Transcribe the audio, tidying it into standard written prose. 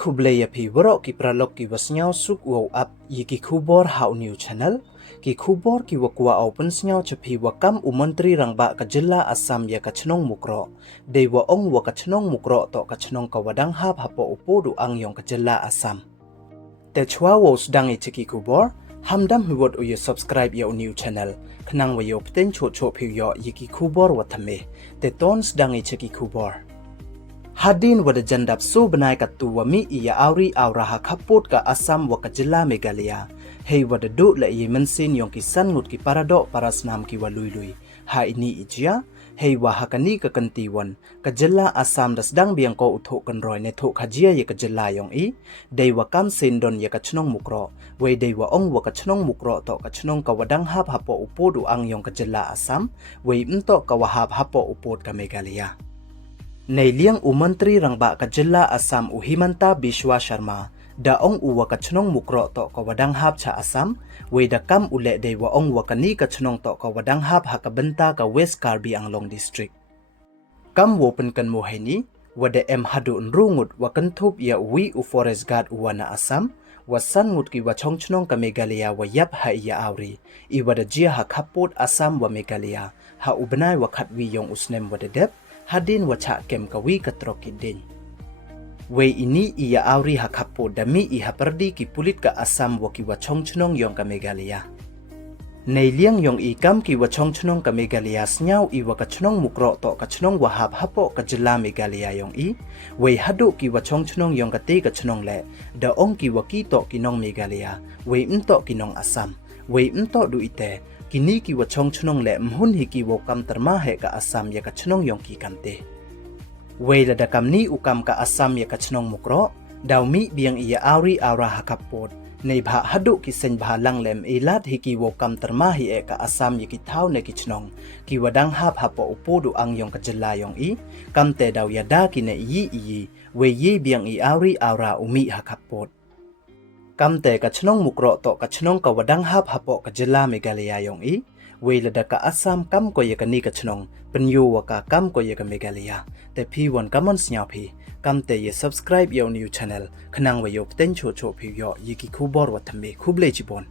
คูเบลยพีวรอกิปราลกกิวัสเงาสุกวอับยีกิคูบอร์ฮาวนิวชาแนลกิคูบอร์กิวกว่าเอาเป็นเงาจะพีวกัมอุมันตรีรังบะกจิลลาอัสซัมยากชนงมุกรอเดวองวกชนงมุกรอต่อกชนงกวดังฮาบฮัปโออุปดูอังยองกจิลลาอัสซัมแต่ชัววอสดังอิจิกิคูบอร์ฮัมดัมฮิวดอุย subscribe ยานิวชาแนลขนังวายอปเตนโชโชพิวยยีกิคูบอร์วัฒเมแต่ตอนสดังอิจิกิคูบอร์Hadin wada jandap so benai katu wami iya auri auraha kaput ka Assam waka jilla Meghalaya. Hei wada do la iya mensin yong kisan ngut ki paradok parasnam ki walui-lui. Ha ini ijia, hei wahakani ka kentiwan, ka jilla Assam das dang biang ko uthok kan roy ne thok hajia ya ka jilla yong i, dei wakam sendon ya ka chnong mukro, wei dei wa ong waka chnong mukro to ka chnong ka wadang hap hapo upodu ang yong ka jilla Assam, wei mto ka wahap hapo upod ka Meghalaya. ในเลี้ยงอุมันตรีรังบะกัจจิลลาอัสซัมอุฮิมันตาบิชวาชาร์มาดาองอุวกัชนงมุกรอตอกวดังฮับชาอัสซัมเวดากัมอุเลเดวองวกันีกัชนงตอกวดังฮับฮักบันตากะเวสการบีอังลงดิสตริกกัมโวเป็นกันโมเฮนีวดาเอ็มฮัดุนรูงุดวกันทุบยาวีอุฟอเรสการ์ดอุวานาอัสซัมวัสันงุดกิวชงชนงกะเมฆาลยาวยับหายาอารีอีวดาเจียฮักฮับปูดอัสซัมวะเมฆาลยาฮาอุบนายวขัดวียองอุสเนมวดาเดบHadin wacha kem kawi katrokidin. Wei ini iya auri hakapo dami iha perdi ki pulit ka Assam waki wachong chunong yong ka Meghalaya. Nei liang yong ikam ki wachong chunong ka Meghalaya snyaw i waka chunong mukro to ka chunong wahab hapo ka jilla Meghalaya yong i. Wei hadu ki wachong chunong yong ka te ka chunong le. Da ong ki waki to kinong Meghalaya. Wei mto kinong Assam. Wei mto du ite. Kini ki wachong chunong le mhun hiki wokam terma he ka Assam ya ka chunong yong ki kamte. Wei lada kam ni ukam ka Assam ya ka chunong mukro, daumi biang iya auri aura hakapot, nei bha hadu ki sen bha lang lem ilat hiki wokam terma hi e ka Assam ya ki thau ne ki chunong, ki wadang hap hapo upodu ang yong ka jilla yong i, kamte daw yada ki ne iyi, wei ye biang i auri aura umi hakapot. Kamte ka chnong mukro to ka chnong ka wadang hap hapo ka jilla Meghalaya yong i wei lada ka Assam kam ko ye ka ni ka chnong penyo wa ka kam ko ye ka Meghalaya te p1 kamon snya phi kamte ye subscribe yo new channel khnang wa yo pten cho phi yo ye ki khubor wa thame khuble chibon